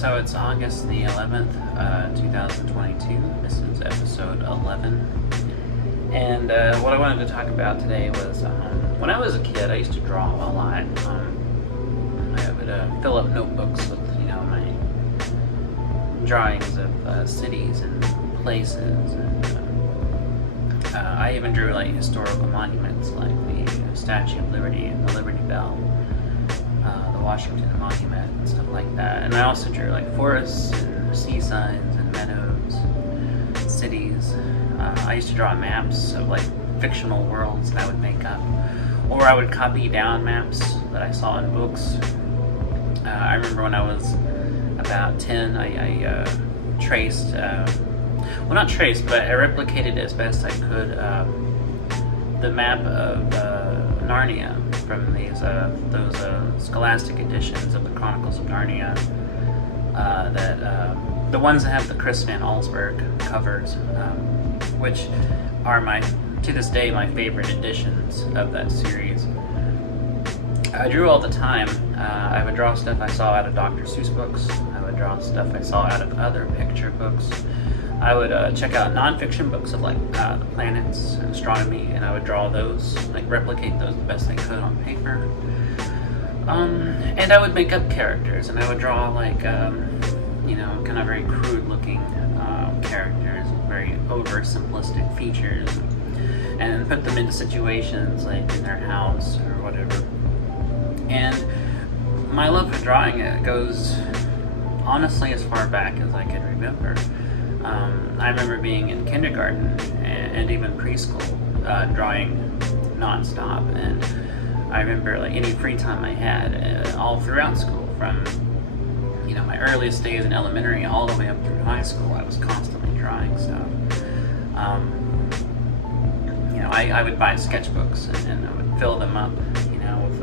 So it's August the 11th, 2022. This is episode 11. And what I wanted to talk about today was when I was a kid, I used to draw a lot. I would fill up notebooks with, my drawings of cities and places. And I even drew like historical monuments like the Statue of Liberty and the Liberty Bell. The Washington Monument and stuff like that. And I also drew like forests and seasides and meadows, cities. I used to draw maps of like fictional worlds that I would make up, or I would copy down maps that I saw in books. I remember when I was about 10, I traced, well not traced, but I replicated as best I could the map of Narnia from those Scholastic editions of the Chronicles of Narnia, the ones that have the Chris Van Allsburg covers, which are to this day my favorite editions of that series. I drew all the time. I would draw stuff I saw out of Dr. Seuss books. I would draw stuff I saw out of other picture books. I would check out nonfiction books of like the planets and astronomy, and I would draw those, like replicate those the best I could on paper. And I would make up characters, and I would draw like, kind of very crude looking characters, very oversimplistic features, and put them into situations like in their house or whatever. And my love for drawing it goes honestly as far back as I can remember. I remember being in kindergarten and even preschool, drawing nonstop, and I remember like any free time I had all throughout school, from my earliest days in elementary all the way up through high school. I was constantly drawing stuff. I would buy sketchbooks and I would fill them up, with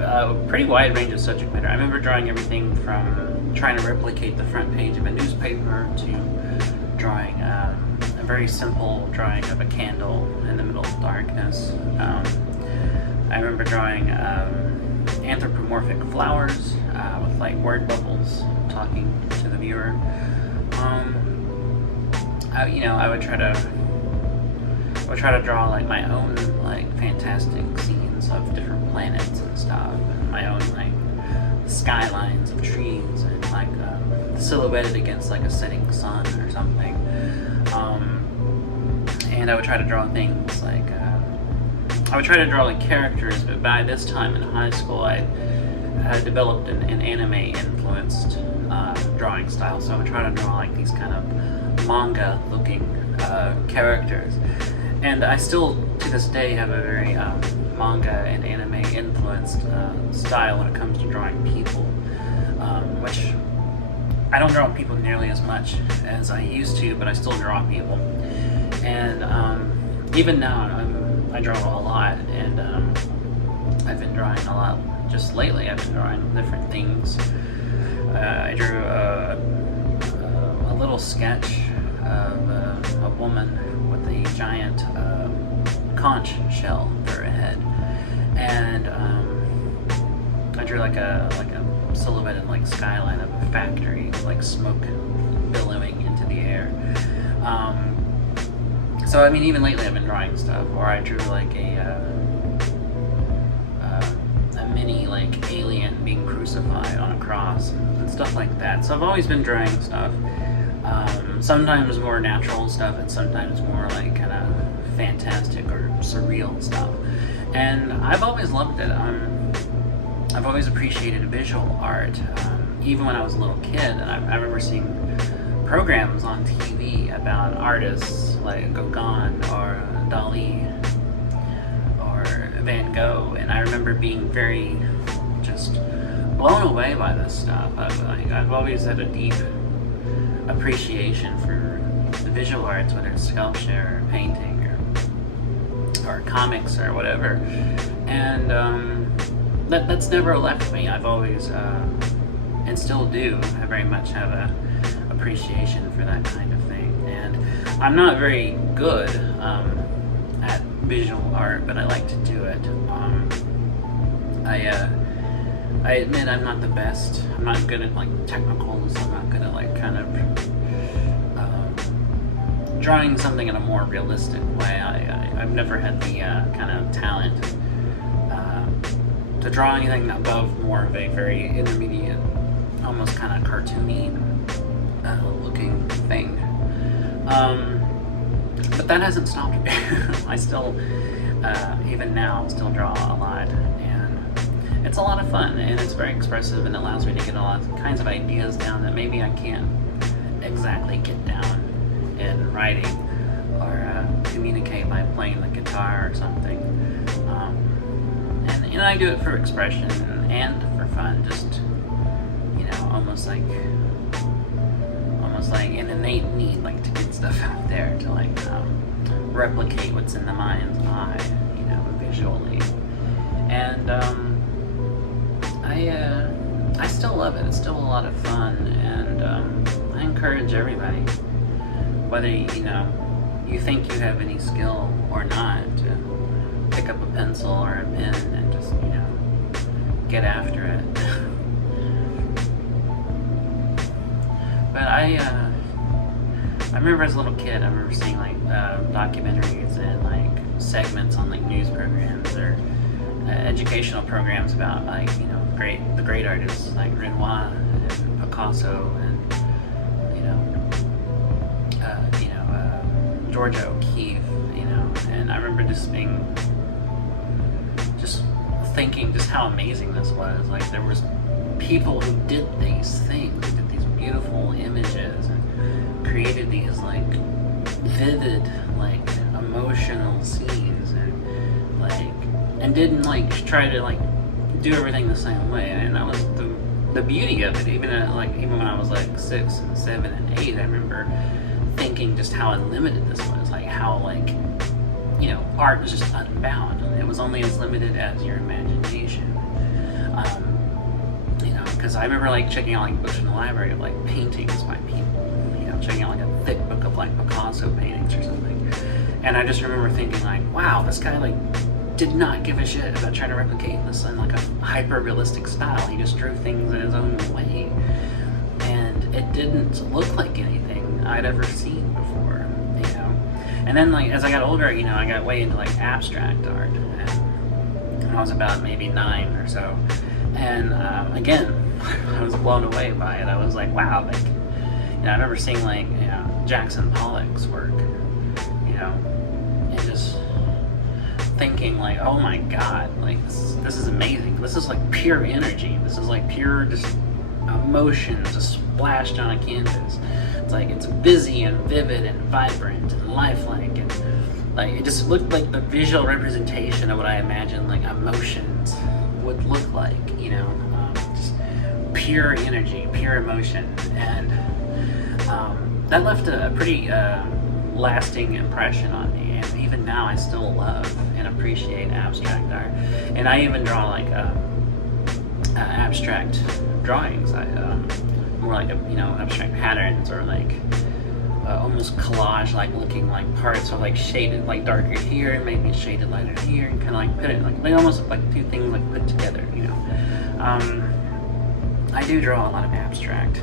a pretty wide range of subject matter. I remember drawing everything from trying to replicate the front page of a newspaper to drawing a very simple drawing of a candle in the middle of darkness. I remember drawing anthropomorphic flowers with like word bubbles talking to the viewer. I would try to draw like my own like fantastic scenes of different planets and stuff, and my own like skylines of trees and like silhouetted against like a setting sun or something. And I would try to draw things like I would try to draw like characters, but by this time in high school I had developed an anime influenced drawing style, so I would try to draw like these kind of manga looking characters. And I still to this day have a very manga and anime influenced style when it comes to drawing people, which I don't draw people nearly as much as I used to, but I still draw people. And even now I draw a lot, and I've been drawing a lot just lately. I've been drawing different things. I drew a little sketch of a woman with a giant conch shell for a head, and I drew like a silhouetted like skyline of a factory with like smoke billowing into the air. So I mean, even lately I've been drawing stuff, or I drew like a mini like alien being crucified on a cross and stuff like that. So I've always been drawing stuff. Sometimes more natural stuff, and sometimes more like kind of fantastic or surreal stuff. And I've always loved it. I've always appreciated visual art, even when I was a little kid. And I remember seeing programs on TV about artists like Gauguin or Dali or Van Gogh, and I remember being very just blown away by this stuff. I've always had a deep appreciation for the visual arts, whether it's sculpture or painting or comics or whatever, and that's never left me. I've always and still do. I very much have a appreciation for that kind of thing, and I'm not very good at visual art, but I like to do it. I admit I'm not the best. I'm not good at like technicals. I'm not good at like kind of drawing something in a more realistic way. I've never had the kind of talent to draw anything above more of a very intermediate, almost kind of cartoony looking thing. But that hasn't stopped me. I still, even now, still draw a lot, and it's a lot of fun, and it's very expressive, and it allows me to get a lot of kinds of ideas down that maybe I can't exactly get down in writing or communicate by playing the guitar or something. And I do it for expression and for fun, just, you know, almost like an innate need, like to get stuff out there, to like replicate what's in the mind's eye, you know, visually. And I still love it. It's still a lot of fun, and I encourage everybody, whether you know you think you have any skill or not, to pick up a pencil or a pen and just, you know, get after it. But I remember as a little kid, I remember seeing like documentaries and like segments on like news programs or educational programs about like, you know, the great artists like Renoir and Picasso and Georgia O'Keeffe, you know, and I remember just thinking just how amazing this was. Like there was people who did these things, who did these beautiful images and created these like vivid, like emotional scenes, and didn't like try to like do everything the same way. And that was the beauty of it. Even when I was like 6 and 7 and 8, I remember thinking just how unlimited this was. Like how, like, you know, art was just unbound. It was only as limited as your imagination. You know, because I remember like checking out like books in the library of like paintings by people. You know, checking out like a thick book of like Picasso paintings or something. And I just remember thinking like, wow, this guy like did not give a shit about trying to replicate this in like a hyper-realistic style. He just drew things in his own way, and it didn't look like anything I'd ever seen before, you know. And then like as I got older, you know, I got way into like abstract art, and I was about maybe 9 or so, and again I was blown away by it. I was like, wow, like, you know, I remember seeing like, you know, Jackson Pollock's work, you know, and just thinking like, oh my god, like this is amazing. This is like pure energy. This is like pure just emotion just splashed on a canvas. It's like it's busy and vivid and vibrant and lifelike, and like it just looked like the visual representation of what I imagined like emotions would look like, you know, just pure energy, pure emotion. And that left a pretty lasting impression on me, and even now I still love and appreciate abstract art. And I even draw like abstract drawings. I more like abstract patterns, or like almost collage like looking like parts, or like shaded like darker here and maybe shaded lighter here, and kind of like put it like they almost look like two things like put together, you know. I do draw a lot of abstract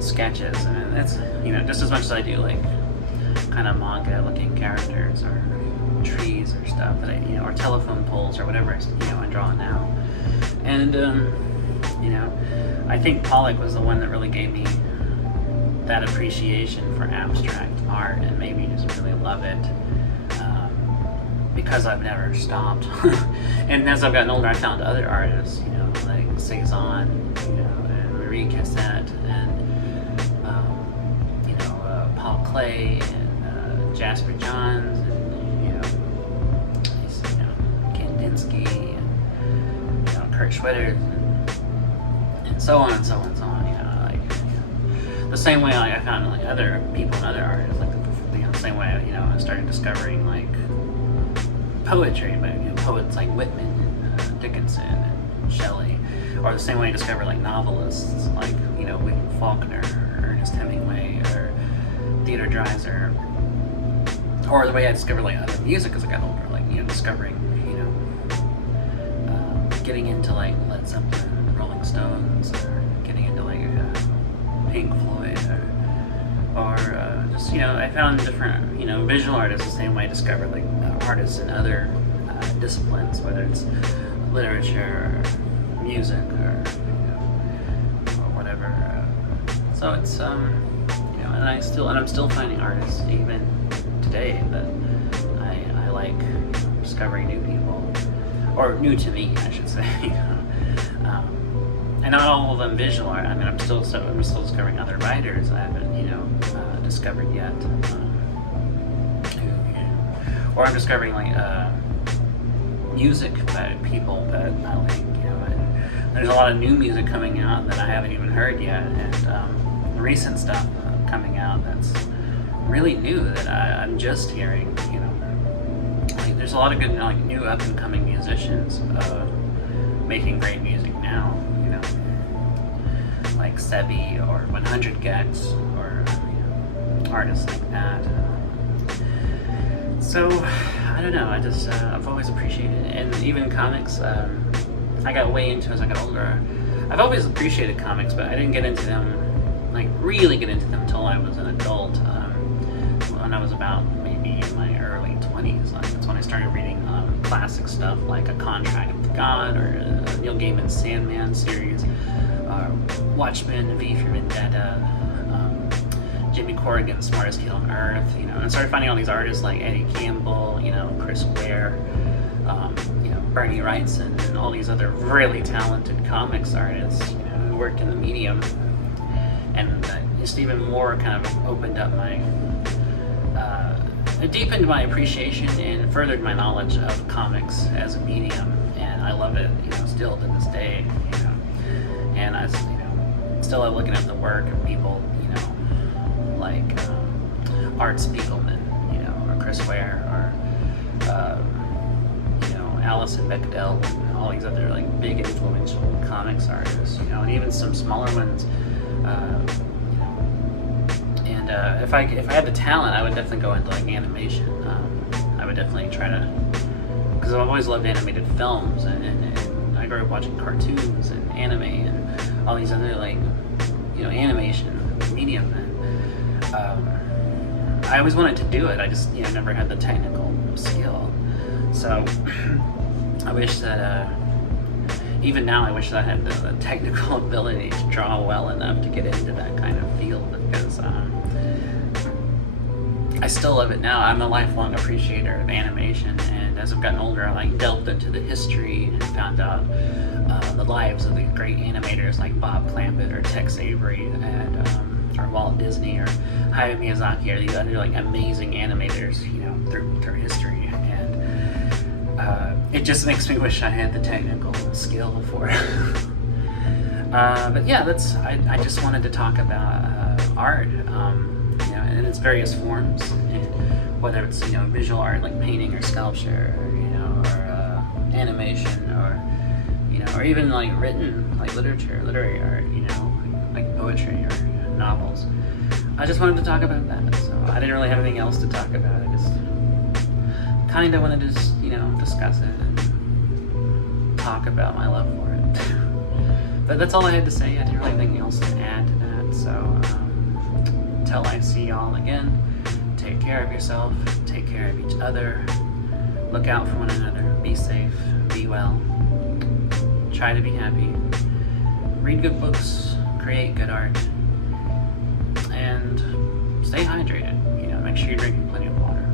sketches, and it's, you know, just as much as I do like kind of manga looking characters or trees or stuff that I, you know, or telephone poles or whatever, you know, I draw now. And you know, I think Pollock was the one that really gave me that appreciation for abstract art and made me just really love it, because I've never stopped. And as I've gotten older, I found other artists, you know, like Cezanne, you know, and Marie Cassatt, and Paul Klee, and Jasper Johns, and Kandinsky, and Kurt Schwitters, and so on and so on and so on. You know, like, you know, the same way like I found like other people and other artists, like the same way, you know, I started discovering like poetry, but, you know, poets like Whitman and Dickinson and Shelley, or the same way I discovered like novelists like, you know, William Faulkner, or Ernest Hemingway, or Theodore Dreiser, or the way I discovered like other music as I got older, like, you know, discovering, you know, getting into like Led Zeppelin, Rolling Stones, or getting into like Pink Floyd, or just, you know, I found different, you know, visual artists the same way I discovered like artists in other disciplines, whether it's literature or music or, you know, or whatever. So it's you know, and I'm still finding artists even today that I like, discovering new people, or new to me, I should say. And not all of them visual art. I mean, I'm still discovering other writers I haven't, you know, discovered yet. Or I'm discovering like music by people that I like, you know. And there's a lot of new music coming out that I haven't even heard yet, and recent stuff coming out that's really new that I'm just hearing, you know. Like, there's a lot of good, like, new up and coming musicians making great music now, you know, like Sebi or 100 Gex, or, you know, artists like that. So I don't know. I've always appreciated it, and even comics. I got way into as I got older. I've always appreciated comics, but I didn't get into them, like really get into them, until I was an adult. When I was about maybe in my early 20s, that's when I started reading classic stuff like A Contract with God, or Neil Gaiman's Sandman series, Watchmen, V for Vendetta, Jimmy Corrigan's Smartest Kid on Earth, you know, and I started finding all these artists like Eddie Campbell, you know, Chris Ware, you know, Bernie Wrightson, and all these other really talented comics artists, you know, who worked in the medium, and just even more kind of opened up my, it deepened my appreciation and furthered my knowledge of comics as a medium, and I love it, you know, still to this day, you know, and I, you know, still love looking at the work of people, you know, like Art Spiegelman, you know, or Chris Ware, or you know, Alison Bechdel, and all these other like big influential comics artists, you know, and even some smaller ones. You know, and if I had the talent, I would definitely go into like animation. I would definitely try to, because I've always loved animated films, and I grew up watching cartoons and anime and all these other, like, you know, animation medium. I always wanted to do it. I just, you know, never had the technical skill. So I wish that, even now, I wish that I had the technical ability to draw well enough to get into that kind of field, because I still love it now. I'm a lifelong appreciator of animation, and as I've gotten older, I like delved into the history and found out the lives of the great animators like Bob Clampett or Tex Avery, and or Walt Disney or Hayao Miyazaki, or these other like amazing animators, you know, through history, and it just makes me wish I had the technical skill for it. But yeah, I just wanted to talk about art, you know, in its various forms, and whether it's, you know, visual art like painting or sculpture, or, you know, or animation, or, you know, or even like written like literature, literary art, you know, like poetry or novels. I just wanted to talk about that, so I didn't really have anything else to talk about. I just kind of wanted to just, you know, discuss it and talk about my love for it. But that's all I had to say. I didn't really have anything else to add to that, so until I see y'all again, take care of yourself, take care of each other, look out for one another, be safe, be well, try to be happy, read good books, create good art, and stay hydrated. You know, make sure you're drinking plenty of water.